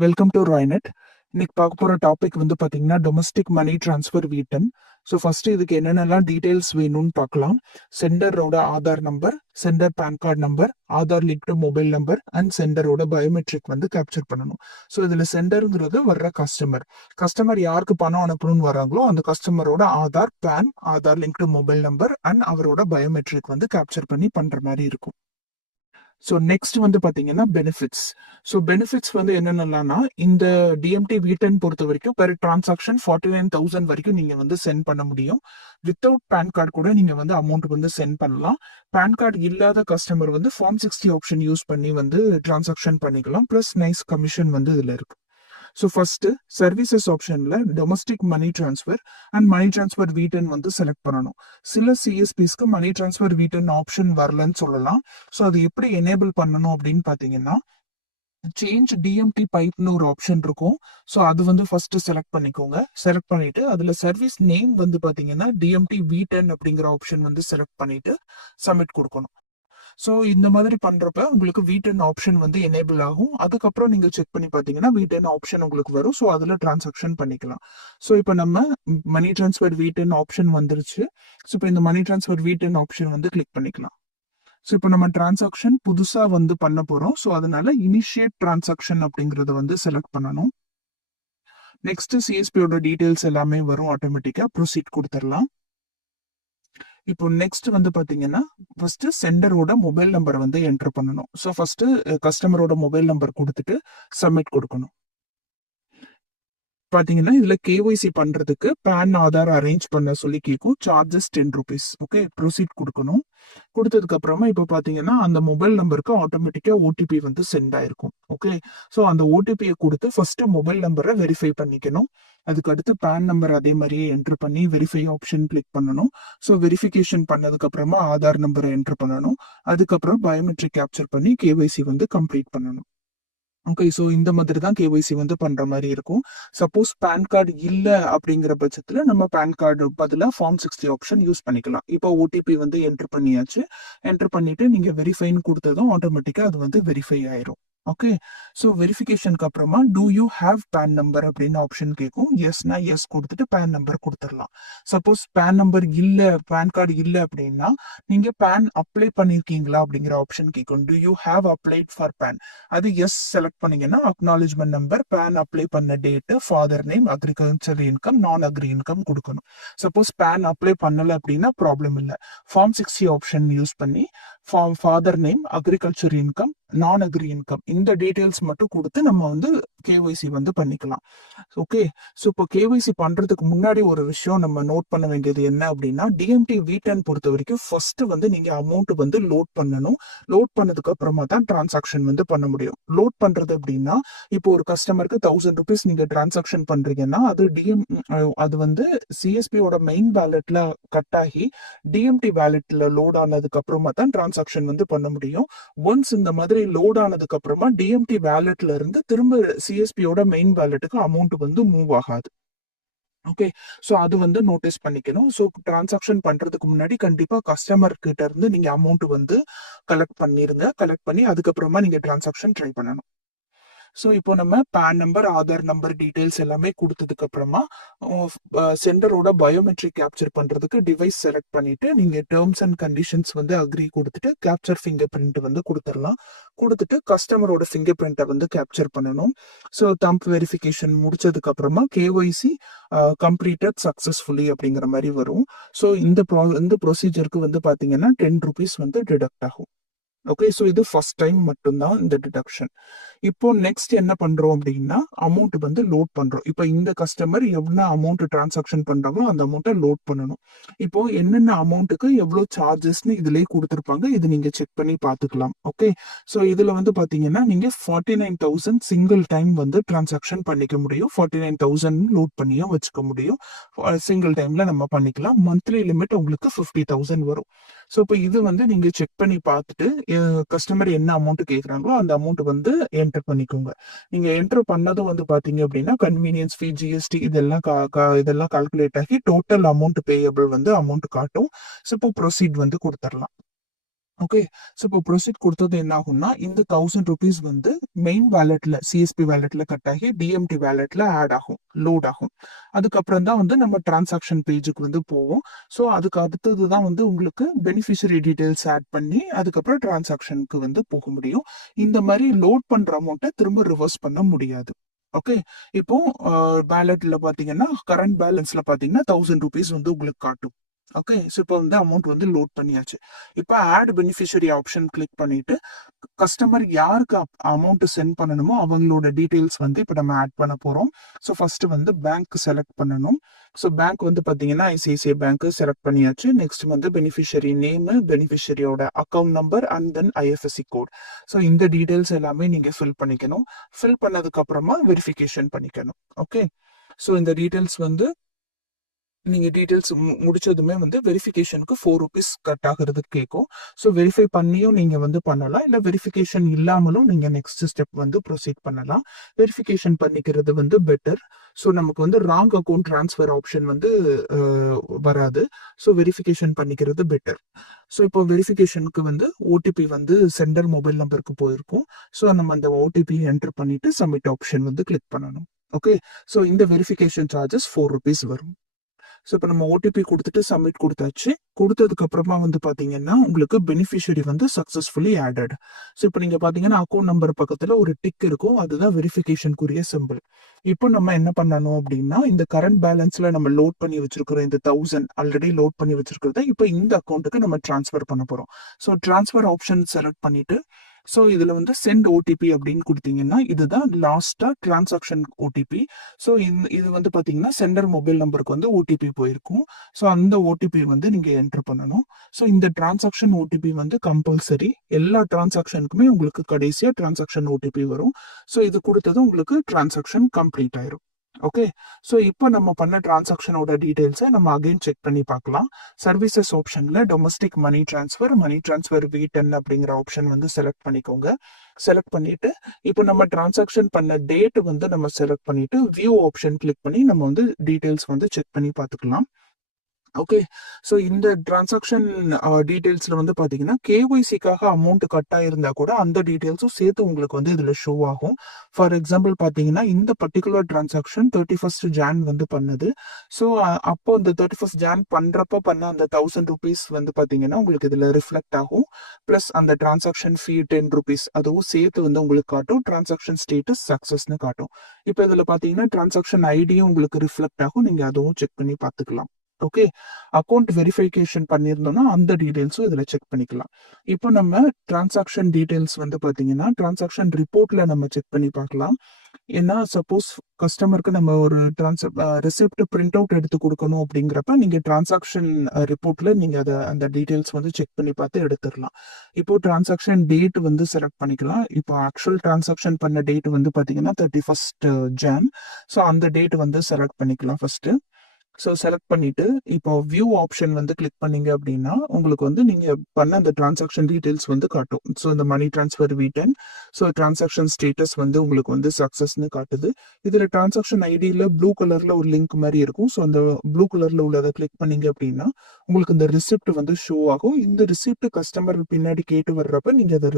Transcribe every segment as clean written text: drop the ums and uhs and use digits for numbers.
Welcome to ராய்நெட். இன்னைக்கு பார்க்க போகிற டாபிக் வந்து பார்த்தீங்கன்னா டொமஸ்டிக் மணி ட்ரான்ஸ்ஃபர் வீட்டன். ஸோ ஃபர்ஸ்ட் இதுக்கு என்னென்னலாம் டீட்டெயில்ஸ் வேணும்னு பார்க்கலாம். சென்டரோட Aadhaar number, sender PAN card number, Aadhaar linked mobile number and சென்டரோட பயோமெட்ரிக் வந்து கேப்சர் பண்ணணும். ஸோ இதில் சென்டருங்கிறது வர்ற கஸ்டமர் யாருக்கு பணம் அனுப்பணும்னு வராங்களோ அந்த கஸ்டமரோட Aadhaar, PAN, Aadhaar linked mobile number and அவரோட பயோமெட்ரிக் வந்து கேப்சர் பண்ணி பண்ணுற மாதிரி இருக்கும். ஸோ நெக்ஸ்ட் வந்து பார்த்தீங்கன்னா பெனிஃபிட்ஸ். ஸோ பெனிஃபிட்ஸ் வந்து என்னென்னலாம்னா, இந்த டிஎம்டி வீட்டன் பொறுத்த வரைக்கும் பெர் டிரான்சாக்ஷன் 49,000 வரைக்கும் நீங்கள் வந்து சென்ட் பண்ண முடியும். வித்தவுட் பேன் கார்டு கூட நீங்கள் வந்து அமௌண்ட் வந்து சென்ட் பண்ணலாம். பேன் கார்டு இல்லாத கஸ்டமர் வந்து ஃபார்ம் 60 ஆப்ஷன் யூஸ் பண்ணி வந்து டிரான்சாக்ஷன் பண்ணிக்கலாம். ப்ளஸ் நைஸ் கமிஷன் வந்து இதில் இருக்கு. ஸோ ஃபர்ஸ்ட் சர்வீசஸ் ஆப்ஷன்ல domestic money transfer and money transfer வீட்டன் வந்து செலக்ட் பண்ணணும். சில சிஎஸ்பிஸ்க்கு மணி டிரான்ஸ்ஃபர் வீட்டன் ஆப்ஷன் வரலன்னு சொல்லலாம். ஸோ அது எப்படி எனேபிள் பண்ணணும் அப்படின்னு பார்த்தீங்கன்னா, சேஞ்ச் டிஎம்டி பைப்னு ஒரு ஆப்ஷன் இருக்கும். ஸோ அது வந்து ஃபர்ஸ்ட் செலக்ட் பண்ணிக்கோங்க. செலக்ட் பண்ணிட்டு அதுல சர்வீஸ் நேம் வந்து பாத்தீங்கன்னா டிஎம்டி வீட்டன் அப்படிங்கிற ஆப்ஷன் வந்து செலக்ட் பண்ணிட்டு சப்மிட் கொடுக்கணும். ஸோ இந்த மாதிரி பண்றப்ப உங்களுக்கு வீட்டன் ஆப்ஷன் வந்து எனேபிள் ஆகும். அதுக்கப்புறம் நீங்க செக் பண்ணி பார்த்தீங்கன்னா வீட்டன் ஆப்ஷன் உங்களுக்கு வரும். ஸோ அதில் டிரான்சாக்ஷன் பண்ணிக்கலாம். ஸோ இப்போ நம்ம மணி டிரான்ஸ்ஃபர் வீட்டன் ஆப்ஷன் வந்துருச்சு. ஸோ இப்போ இந்த மணி டிரான்ஸ்ஃபர் வீட்டன் ஆப்ஷன் வந்து கிளிக் பண்ணிக்கலாம். ஸோ இப்போ நம்ம டிரான்சாக்ஷன் புதுசா வந்து பண்ண போறோம். ஸோ அதனால இனிஷியேட் டிரான்சாக்ஷன் அப்படிங்கறத வந்து செலக்ட் பண்ணணும். நெக்ஸ்ட் சிஎஸ்பியோட டீடைல்ஸ் எல்லாமே வரும். ஆட்டோமேட்டிக்கா ப்ரொசீட் கொடுத்துடலாம். இப்போ நெக்ஸ்ட் வந்து பாத்தீங்கன்னா ஃபர்ஸ்ட் சென்டரோட மொபைல் நம்பரை வந்து என்டர் பண்ணணும். ஸோ ஃபர்ஸ்ட் கஸ்டமரோட மொபைல் நம்பர் கொடுத்துட்டு சப்மிட் கொடுக்கணும். பாத்தீங்கன்னா இதுல கேஒய்சி பண்றதுக்கு பேன் ஆதார் அரேஞ்ச் பண்ண சொல்லி கேட்கும். Charges 10 rupees. ஓகே, ப்ரொசீட் கொடுக்கணும். கொடுத்ததுக்கு அப்புறமா இப்போ பாத்தீங்கன்னா அந்த மொபைல் நம்பருக்கு ஆட்டோமேட்டிக்கா ஓடிபி வந்து சென்ட் ஆயிருக்கும். ஓகே, ஸோ அந்த ஓடிபியை கொடுத்து ஃபர்ஸ்ட் மொபைல் நம்பரை வெரிஃபை பண்ணிக்கணும். அதுக்கு அடுத்து பேன் நம்பர் அதே மாதிரியே என்டர் பண்ணி வெரிஃபை ஆப்ஷன் கிளிக் பண்ணணும். ஸோ வெரிஃபிகேஷன் பண்ணதுக்கு அப்புறமா ஆதார் நம்பரை என்டர் பண்ணணும். அதுக்கப்புறம் பயோமெட்ரிக் கேப்சர் பண்ணி கேஒய்சி வந்து கம்ப்ளீட் பண்ணணும். ஓகே, ஸோ இந்த மாதிரி தான் கேஒய்சி வந்து பண்ற மாதிரி இருக்கும். சப்போஸ் பேன் கார்டு இல்ல அப்படிங்கிற பட்சத்துல நம்ம பேன் கார்டு பதிலாக ஃபார்ம் 60 ஆப்ஷன் யூஸ் பண்ணிக்கலாம். இப்போ ஓடிபி வந்து என்டர் பண்ணியாச்சு. என்டர் பண்ணிட்டு நீங்க வெரிஃபைன்னு கொடுத்ததும் ஆட்டோமேட்டிக்கா அது வந்து வெரிஃபை ஆயிரும். ஓகே, ஸோ வெரிஃபிகேஷனுக்கு அப்புறமா do you have PAN number அப்படின்னு ஆப்ஷன் கேட்கும். எஸ்னா எஸ் கொடுத்துட்டு பேன் நம்பர் கொடுத்துடலாம். சப்போஸ் பேன் நம்பர் இல்ல, பேன் கார்டு இல்ல அப்படின்னா நீங்க பேன் அப்ளை பண்ணிருக்கீங்களா அப்படிங்கிற ஆப்ஷன் கேட்கும். Do you have applied for PAN, அது எஸ் செலக்ட் பண்ணீங்கன்னா அக்னாலஜ்மெண்ட் நம்பர், பேன் அப்ளை பண்ண date, father name, agriculture income, நான் அக்ரி இன்கம் கொடுக்கணும். சப்போஸ் பேன் அப்ளை பண்ணல அப்படின்னா ப்ராப்ளம் இல்லை. ஃபார்ம் 60 ஆப்ஷன் யூஸ் பண்ணி ஃபாதர் நேம், அக்ரிகல்ச்சர் இன்கம், நான் அக்ரி இன்கம் இந்த டீடைல்ஸ் மட்டும் கொடுத்து நம்ம வந்து கேஒய்சி வந்து பண்ணிக்கலாம். ஓகே, ஸோ இப்போ கேஒய்சி பண்றதுக்கு முன்னாடி ஒரு விஷயம் நம்ம நோட் பண்ண வேண்டியது என்ன அப்படின்னா, டிஎம்டி வீட்டன் பொறுத்த வரைக்கும் ஃபர்ஸ்ட் வந்து நீங்க அமௌண்ட் வந்து லோட் பண்ணணும். லோட் பண்ணதுக்கு அப்புறமா தான் டிரான்சாக்ஷன் வந்து பண்ண முடியும். லோட் பண்றது அப்படின்னா, இப்போ ஒரு கஸ்டமருக்கு 1000 rupees நீங்க டிரான்சாக்ஷன் பண்றீங்கன்னா அது வந்து சிஎஸ்பியோட மெயின் வேலெட்ல கட் ஆகி டிஎம்டி வேலெட்ல லோட் ஆனதுக்கு அப்புறமா தான் டிரான்சாக்ஷன் வந்து பண்ண முடியும். ஒன்ஸ் இந்த மாதிரி லோட் ஆனதுக்கு அப்புறமா டிஎம்டி வேலெட்ல இருந்து திரும்ப சிஎஸ்பியோட மெயின் வேலெட்டுக்கு அமௌண்ட் வந்து மூவ் ஆகாது. ஓகே, ஸோ அது வந்து நோட்டீஸ் பண்ணிக்கணும். ஸோ டிரான்சாக்ஷன் பண்றதுக்கு முன்னாடி கண்டிப்பா கஸ்டமர் கிட்ட இருந்து நீங்க அமௌண்ட் வந்து கலெக்ட் பண்ணிருங்க. கலெக்ட் பண்ணி அதுக்கப்புறமா நீங்க டிரான்சாக்ஷன் ட்ரை பண்ணணும். ஸோ இப்போ நம்ம PAN number, Aadhaar number details எல்லாமே கொடுத்ததுக்கு அப்புறமா சென்டரோட பயோமெட்ரிக் கேப்சர் பண்றதுக்கு டிவைஸ் செலக்ட் பண்ணிட்டு நீங்க டேர்ம்ஸ் அண்ட் கண்டிஷன்ஸ் வந்து அக்ரி கொடுத்துட்டு கேப்சர் ஃபிங்கர் பிரிண்ட் வந்து கொடுத்துடலாம். கொடுத்துட்டு கஸ்டமரோட ஃபிங்கர் பிரிண்ட்டை வந்து கேப்சர் பண்ணணும். ஸோ தம்ப் வெரிஃபிகேஷன் முடிச்சதுக்கு அப்புறமா கேஒய்சி கம்ப்ளீட்டட் சக்சஸ்ஃபுல்லி அப்படிங்கிற மாதிரி வரும். ஸோ இந்த ப்ரொசீஜருக்கு வந்து பாத்தீங்கன்னா 10 rupees வந்து டிடக்ட் ஆகும். ஓகே, ஸோ இது ஃபர்ஸ்ட் டைம் மட்டும்தான் இந்த டிடக்ஷன். இப்போ நெக்ஸ்ட் என்ன பண்றோம் அப்படின்னா அமௌண்ட் வந்து லோட் பண்றோம். இப்போ இந்த கஸ்டமர் எவ்வளவு அமௌண்ட் டிரான்சாக்ஷன் பண்றாங்களோ அந்த அமௌண்ட்டை லோட் பண்ணணும். இப்போ என்னென்ன அமௌண்ட்டுக்கு எவ்வளவு சார்ஜஸ்ன்னு இதுலயே கொடுத்துருப்பாங்க. இது நீங்க செக் பண்ணி பார்த்துக்கலாம். ஓகே, ஸோ இதுல வந்து பாத்தீங்கன்னா நீங்க 49,000 சிங்கிள் டைம் வந்து டிரான்சாக்ஷன் பண்ணிக்க முடியும். 49,000 லோட் பண்ணியும் வச்சுக்க முடியும். சிங்கிள் டைம்ல நம்ம பண்ணிக்கலாம். மந்த்லி லிமிட் உங்களுக்கு 50,000 வரும். ஸோ இப்போ இது வந்து நீங்க செக் பண்ணி பார்த்துட்டு கஸ்டமர் என்ன அமௌண்ட் கேட்குறாங்களோ அந்த அமௌண்ட் வந்து என்டர் பண்ணிக்கோங்க. நீங்க என்டர் பண்ணதும் வந்து பாத்தீங்க அப்படின்னா கன்வீனியன்ஸ் ஃபீ, ஜிஎஸ்டி இதெல்லாம் கால்குலேட் ஆகி டோட்டல் அமௌண்ட் பேயபிள் வந்து அமௌண்ட் காட்டும். ஸோ இப்போ ப்ரொசீட் வந்து கொடுத்துடலாம். ஓகே. ஸோ இப்போ ப்ரொசீட் கொடுத்தது என்ன ஆகும்னா இந்த 1000 ருபீஸ் வந்து மெயின் வேலெட்ல சிஎஸ்பி வேலெட்ல கட் ஆகி டிஎம்டி வேலெட்ல ஆட் ஆகும், லோட் ஆகும். அதுக்கப்புறம் தான் வந்து நம்ம டிரான்சாக்ஷன் பேஜுக்கு வந்து போவோம். ஸோ அதுக்கு அடுத்தது தான் வந்து உங்களுக்கு பெனிஃபிஷரி டீடைல்ஸ் ஆட் பண்ணி அதுக்கப்புறம் டிரான்சாக்ஷனுக்கு வந்து போக முடியும். இந்த மாதிரி லோட் பண்ற அமௌண்ட்டை திரும்ப ரிவர்ஸ் பண்ண முடியாது. ஓகே. இப்போ பேலட்ல பாத்தீங்கன்னா கரண்ட் பேலன்ஸ்ல பாத்தீங்கன்னா 1000 ருபீஸ் வந்து உங்களுக்கு காட்டும். ஓகே. ஸோ இப்போ வந்து அமௌண்ட் வந்து லோட் பண்ணியாச்சு. இப்போ ஆட் பெனிஃபிஷரி ஆப்ஷன் கிளிக் பண்ணிட்டு கஸ்டமர் யாருக்கு அமௌண்ட் சென்ட் பண்ணணுமோ அவங்களோட டீடைல்ஸ் வந்து இப்போ நம்ம ஆட் பண்ண போறோம். ஸோ ஃபர்ஸ்ட் வந்து பேங்க் செலக்ட் பண்ணணும். ஸோ பேங்க் வந்து பாத்தீங்கன்னா ஐசிஐசிஐ பேங்க் செலக்ட் பண்ணியாச்சு. நெக்ஸ்ட் வந்து பெனிஃபிஷரி நேம், பெனிஃபிஷரியோட account number and then IFSC code. So இந்த டீடைல்ஸ் எல்லாமே நீங்க ஃபில் பண்ணிக்கணும். ஃபில் பண்ணதுக்கு அப்புறமா வெரிஃபிகேஷன் பண்ணிக்கணும். ஓகே. ஸோ இந்த டீடைல்ஸ் வந்து நீங்க டீடைல்ஸ் முடிச்சதுமே வந்து வெரிஃபிகேஷனுக்கு 4 ருபீஸ் கட் ஆகுறதுக்கு கேட்கும். ஸோ வெரிஃபை பண்ணியும் நீங்க வந்து பண்ணலாம், இல்லை வெரிஃபிகேஷன் இல்லாமலும் நீங்க நெக்ஸ்ட் ஸ்டெப் வந்து ப்ரொசீட் பண்ணலாம். வெரிஃபிகேஷன் பண்ணிக்கிறது வந்து பெட்டர். ஸோ நமக்கு வந்து ராங் அக்கௌண்ட் டிரான்ஸ்ஃபர் ஆப்ஷன் வந்து வராது. ஸோ வெரிஃபிகேஷன் பண்ணிக்கிறது பெட்டர். ஸோ இப்போ வெரிஃபிகேஷனுக்கு வந்து ஓடிபி வந்து சென்டர் மொபைல் நம்பருக்கு போயிருக்கும். ஸோ நம்ம அந்த ஓடிபி என்டர் பண்ணிட்டு சப்மிட் ஆப்ஷன் வந்து கிளிக் பண்ணணும். ஓகே. ஸோ இந்த வெரிஃபிகேஷன் சார்ஜஸ் 4 ருபீஸ் வரும். ஸோ இப்போ நம்ம ஓடிபி கொடுத்துட்டு சப்மிட் கொடுத்தாச்சு. கொடுத்ததுக்கு அப்புறமா வந்து பாத்தீங்கன்னா உங்களுக்கு பெனிஃபிஷரி வந்து சக்சஸ்ஃபுல்லி ஆடட். ஸோ இப்போ நீங்க பாத்தீங்கன்னா அக்கௌண்ட் நம்பர் பக்கத்துல ஒரு டிக் இருக்கும், அதுதான் வெரிஃபிகேஷனுக்குரிய சிம்பிள். இப்போ நம்ம என்ன பண்ணணும் அப்படின்னா இந்த கரண்ட் பேலன்ஸ்ல நம்ம லோட் பண்ணி வச்சிருக்கிற இந்த 1000 ஆல்ரெடி லோட் பண்ணி வச்சிருக்கிறத இப்போ இந்த அக்கௌண்ட்டுக்கு நம்ம டிரான்ஸ்ஃபர் பண்ண போறோம். ஸோ டிரான்ஸ்ஃபர் ஆப்ஷன் செலக்ட் பண்ணிட்டு ஸோ இதுல வந்து சென்ட் ஓடிபி அப்படின்னு கொடுத்தீங்கன்னா இதுதான் லாஸ்டா டிரான்சாக்ஷன் ஓடிபி. ஸோ இது வந்து பாத்தீங்கன்னா சென்டர் மொபைல் நம்பருக்கு வந்து ஓடிபி போயிருக்கும். ஸோ அந்த ஓடிபி வந்து நீங்க என்டர் பண்ணணும். ஸோ இந்த டிரான்சாக்ஷன் ஓடிபி வந்து கம்பல்சரி. எல்லா டிரான்சாக்ஷனுக்குமே உங்களுக்கு கடைசியா டிரான்சாக்ஷன் ஓடிபி வரும். ஸோ இது கொடுத்தது உங்களுக்கு டிரான்சாக்ஷன் கம்ப்ளீட் ஆயிரும். ஓகே. ஸோ இப்போ நம்ம பண்ண டிரான்சாக்ஷனோட டீடைல்ஸை நம்ம அகைன் செக் பண்ணி பார்க்கலாம். சர்வீசஸ் ஆப்ஷன்ல டொமஸ்டிக் மணி டிரான்ஸ்ஃபர் V10 அப்படிங்கிற ஆப்ஷன் வந்து செலக்ட் பண்ணிக்கோங்க. செலக்ட் பண்ணிட்டு இப்போ நம்ம டிரான்சாக்ஷன் பண்ண டேட் வந்து நம்ம செலக்ட் பண்ணிட்டு வியூ ஆப்ஷன் கிளிக் பண்ணி நம்ம வந்து டீடைல்ஸ் வந்து செக் பண்ணி பார்த்துக்கலாம். ஓகே. ஸோ இந்த டிரான்சாக்ஷன் டீடைல்ஸ்ல வந்து பாத்தீங்கன்னா கேஒய்சிக்காக அமௌண்ட் கட் ஆயிருந்தா கூட அந்த டீடைல்ஸும் சேர்த்து உங்களுக்கு வந்து இதுல ஷோ ஆகும். ஃபார் எக்ஸாம்பிள் பாத்தீங்கன்னா இந்த பர்டிகுலர் டிரான்சாக்ஷன் 31st Jan வந்து பண்ணது. ஸோ அப்போ இந்த 31st Jan பண்றப்ப பண்ண அந்த 1000 ருபீஸ் வந்து பாத்தீங்கன்னா உங்களுக்கு இதுல ரிஃப்ளெக்ட் ஆகும். பிளஸ் அந்த டிரான்சாக்ஷன் ஃபீ 10 ருபீஸ் அதுவும் சேர்த்து வந்து உங்களுக்கு காட்டும். டிரான்சாக்ஷன் ஸ்டேட்டஸ் சக்சஸ்னு காட்டும். இப்போ இதுல பாத்தீங்கன்னா டிரான்சாக்ஷன் ஐடியும் உங்களுக்கு ரிஃப்ளெக்ட் ஆகும். நீங்க அதுவும் செக் பண்ணி பார்த்துக்கலாம். ஓகே. அக்கௌண்ட் வெரிஃபிகேஷன் பண்ணியிருந்தோம்னா அந்த டீடைல்ஸும் இதுல செக் பண்ணிக்கலாம். இப்போ நம்ம டிரான்சாக்ஷன் டீடைல்ஸ் வந்து பாத்தீங்கன்னா டிரான்சாக்ஷன் ரிப்போர்ட்ல நம்ம செக் பண்ணி பார்க்கலாம். ஏன்னா சப்போஸ் கஸ்டமருக்கு நம்ம ஒரு ரெசிப்ட் பிரிண்ட் அவுட் எடுத்து கொடுக்கணும் அப்படிங்கிறப்ப நீங்க டிரான்சாக்ஷன் ரிப்போர்ட்ல நீங்க அந்த டீடைல்ஸ் வந்து செக் பண்ணி பார்த்து எடுத்துடலாம். இப்போ டிரான்சாக்ஷன் டேட் வந்து செலக்ட் பண்ணிக்கலாம். இப்போ ஆக்சுவல் டிரான்சாக்ஷன் பண்ண டேட் வந்து பாத்தீங்கன்னா 31st Jan. ஸோ அந்த டேட் வந்து செலக்ட் பண்ணிக்கலாம் ஃபர்ஸ்ட். ஸோ செலக்ட் பண்ணிட்டு இப்போ வியூ ஆப்ஷன் வந்து கிளிக் பண்ணீங்க அப்படின்னா உங்களுக்கு வந்து நீங்க பண்ண அந்த டிரான்சாக்ஷன் டீடைல்ஸ் வந்து காட்டும். ஸோ இந்த money transfer V10. So transaction status வந்து உங்களுக்கு வந்து சக்சஸ்ன்னு காட்டுது. இதுல டிரான்சாக்ஷன் ஐடியில ப்ளூ கலர்ல ஒரு லிங்க் மாதிரி இருக்கும். ஸோ அந்த ப்ளூ கலர்ல உள்ளதை கிளிக் பண்ணீங்க அப்படின்னா உங்களுக்கு இந்த ரிசிப்ட் வந்து ஷோ ஆகும். இந்த ரிசிப்ட் கஸ்டமர் பின்னாடி கேட்டு வர்றப்ப நீங்க அதை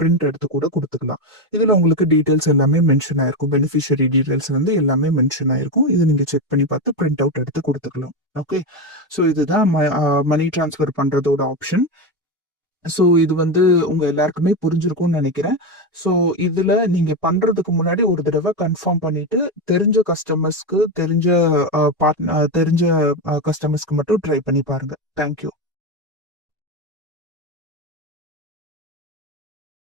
பிரிண்ட் எடுத்து கூட கொடுத்துக்கலாம். இதுல உங்களுக்கு டீடைல்ஸ் எல்லாமே மென்ஷன் ஆயிருக்கும். பெனிஃபிஷரி டீடைல்ஸ் வந்து எல்லாமே மென்ஷன் ஆயிருக்கும். இது நீங்க செக் பண்ணி பார்த்து பிரிண்ட் அவுட் எடுத்து கொடுத்துக்கலாம். ஓகே. ஸோ இதுதான் மணி டிரான்ஸ்ஃபர் பண்றதோட ஆப்ஷன். ஸோ இது வந்து உங்க எல்லாருக்குமே புரிஞ்சிருக்கும்னு நினைக்கிறேன். ஸோ இதுல நீங்க பண்றதுக்கு முன்னாடி ஒரு தடவை கன்ஃபார்ம் பண்ணிட்டு தெரிஞ்ச கஸ்டமர்ஸ்க்கு தெரிஞ்ச கஸ்டமர்ஸ்க்கு மட்டும் ட்ரை பண்ணி பாருங்க. தேங்க்யூ.